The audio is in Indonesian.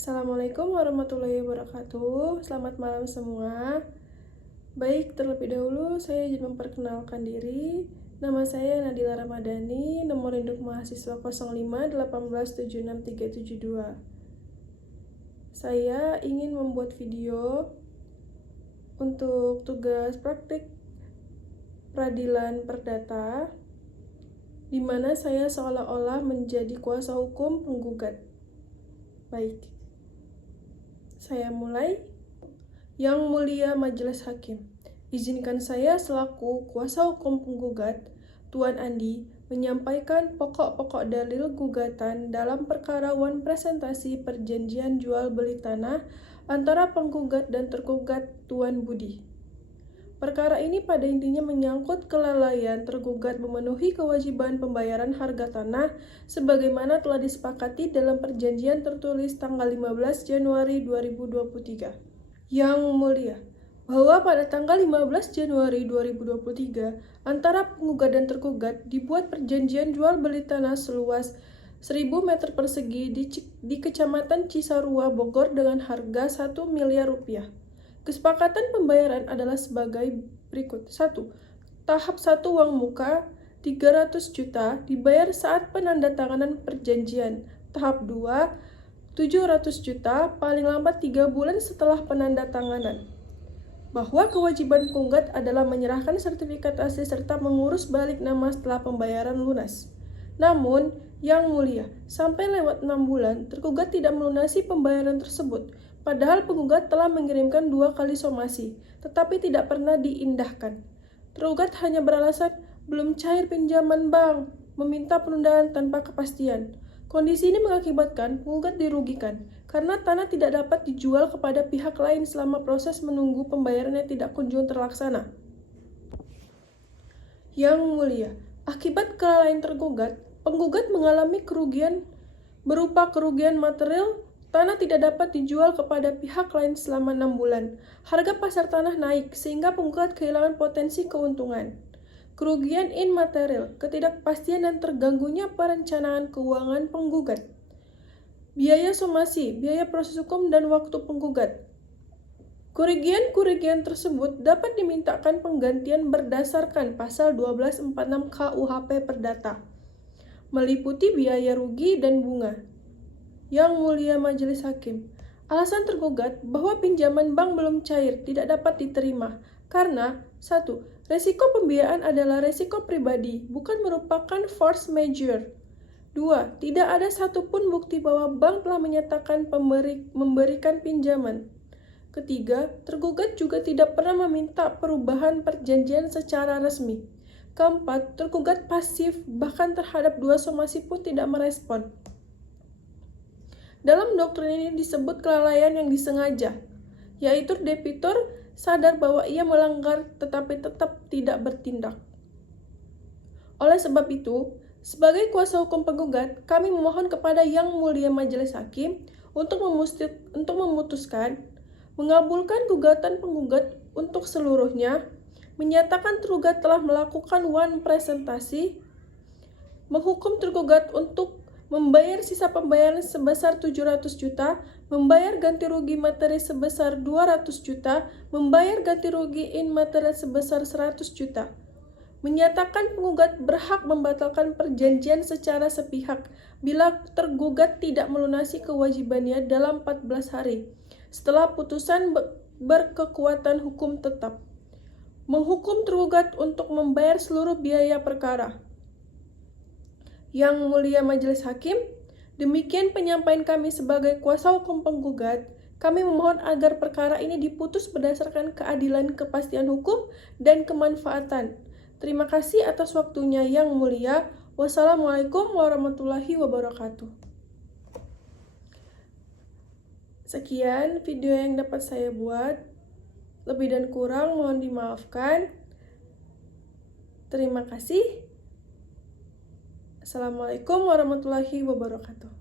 Assalamualaikum warahmatullahi wabarakatuh. Selamat malam semua. Baik, terlebih dahulu saya izin memperkenalkan diri. Nama saya Nadila Ramadhani, nomor induk mahasiswa 05 1876372. Saya ingin membuat video untuk tugas praktik peradilan perdata, di mana saya seolah-olah menjadi kuasa hukum penggugat. Baik, saya mulai. Yang Mulia Majelis Hakim, izinkan saya selaku kuasa hukum penggugat, Tuan Andi, menyampaikan pokok-pokok dalil gugatan dalam perkara wan presentasi perjanjian jual beli tanah antara penggugat dan tergugat Tuan Budi. Perkara ini pada intinya menyangkut kelalaian tergugat memenuhi kewajiban pembayaran harga tanah sebagaimana telah disepakati dalam perjanjian tertulis tanggal 15 Januari 2023. Yang Mulia, bahwa pada tanggal 15 Januari 2023 antara penggugat dan tergugat dibuat perjanjian jual beli tanah seluas 1.000 meter persegi di Kecamatan Cisarua, Bogor dengan harga 1 miliar rupiah. Kesepakatan pembayaran adalah sebagai berikut. 1. Tahap 1 uang muka 300 juta dibayar saat penandatanganan perjanjian. Tahap 2 700 juta paling lambat 3 bulan setelah penandatanganan. Bahwa kewajiban penggugat adalah menyerahkan sertifikat asli serta mengurus balik nama setelah pembayaran lunas. Namun, Yang Mulia, sampai lewat 6 bulan, tergugat tidak melunasi pembayaran tersebut, padahal penggugat telah mengirimkan 2 kali somasi, tetapi tidak pernah diindahkan. Tergugat hanya beralasan, belum cair pinjaman bank, meminta penundaan tanpa kepastian. Kondisi ini mengakibatkan penggugat dirugikan, karena tanah tidak dapat dijual kepada pihak lain selama proses menunggu pembayarannya tidak kunjung terlaksana. Yang Mulia, akibat kelalaian tergugat, penggugat mengalami kerugian berupa kerugian material, tanah tidak dapat dijual kepada pihak lain selama 6 bulan. Harga pasar tanah naik, sehingga penggugat kehilangan potensi keuntungan. Kerugian immaterial, ketidakpastian dan terganggunya perencanaan keuangan penggugat. Biaya somasi, biaya proses hukum dan waktu penggugat. Kerugian tersebut dapat dimintakan penggantian berdasarkan pasal 1246 KUHP Perdata, meliputi biaya rugi dan bunga. Yang Mulia Majelis Hakim, alasan tergugat bahwa pinjaman bank belum cair tidak dapat diterima karena 1. Resiko pembiayaan adalah resiko pribadi, bukan merupakan force majeure. 2. Tidak ada satupun bukti bahwa bank telah menyatakan memberikan pinjaman. Ketiga, tergugat juga tidak pernah meminta perubahan perjanjian secara resmi. Keempat, tergugat pasif, bahkan terhadap 2 somasi pun tidak merespon. Dalam doktrin ini disebut kelalaian yang disengaja, yaitu debitur sadar bahwa ia melanggar tetapi tetap tidak bertindak. Oleh sebab itu, sebagai kuasa hukum penggugat, kami memohon kepada Yang Mulia Majelis Hakim untuk memutuskan, mengabulkan gugatan penggugat untuk seluruhnya, menyatakan tergugat telah melakukan wan presentasi, menghukum tergugat untuk membayar sisa pembayaran sebesar 700 juta, membayar ganti rugi materi sebesar 200 juta, membayar ganti rugi immaterial sebesar 100 juta. Menyatakan penggugat berhak membatalkan perjanjian secara sepihak bila tergugat tidak melunasi kewajibannya dalam 14 hari setelah putusan berkekuatan hukum tetap. Menghukum tergugat untuk membayar seluruh biaya perkara. Yang Mulia Majelis Hakim, demikian penyampaian kami sebagai kuasa hukum penggugat. Kami memohon agar perkara ini diputus berdasarkan keadilan, kepastian hukum, dan kemanfaatan. Terima kasih atas waktunya Yang Mulia. Wassalamualaikum warahmatullahi wabarakatuh. Sekian video yang dapat saya buat. Lebih dan kurang mohon dimaafkan. Terima kasih. Assalamualaikum warahmatullahi wabarakatuh.